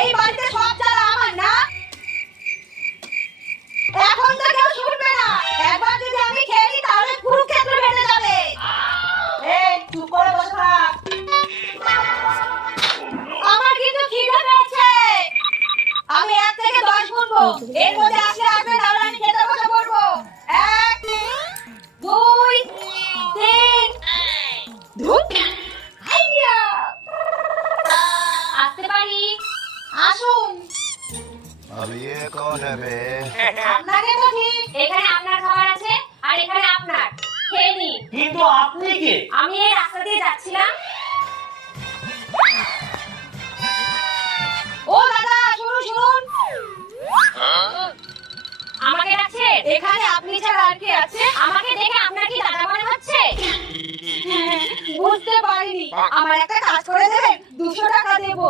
এই বাড়িতে সব জ্বালা আমার না। এখন তো কেউ শুনবে না। একবার যদি আমি খেয়ে নিই তাহলে কুরুক্ষেত্র বেঁধে যাবে। এই চুপ করে বসে থাক। আমার কিন্তু খিদে পেয়েছে। আমি 1 থেকে 10 গুনবো। এর মধ্যে আসলে আসবে, তাহলে আমি খেতে বসে পড়বো। 1 2 3 ধুপ হাইয়া। আসতে পারি? আসুন। अब ये कौन है बे? আপনাকে তো ঠিক। এখানে আপনার খাবার আছে আর এখানে আপনার। খেয়ে নিন। কিন্তু আপনি কে? আমি এই রাস্তা দিয়ে যাচ্ছিলাম। ও দাদা, শুনুন শুনুন। আমাকে ডাকছে? এখানে আপনি ছাড়া আর কে আছে? আমাকে দেখে আপনার কি দাদা মনে হচ্ছে? বুঝতে পারিনি। আমার একটা কাজ করে দেবেন, 200 টাকা দেবো।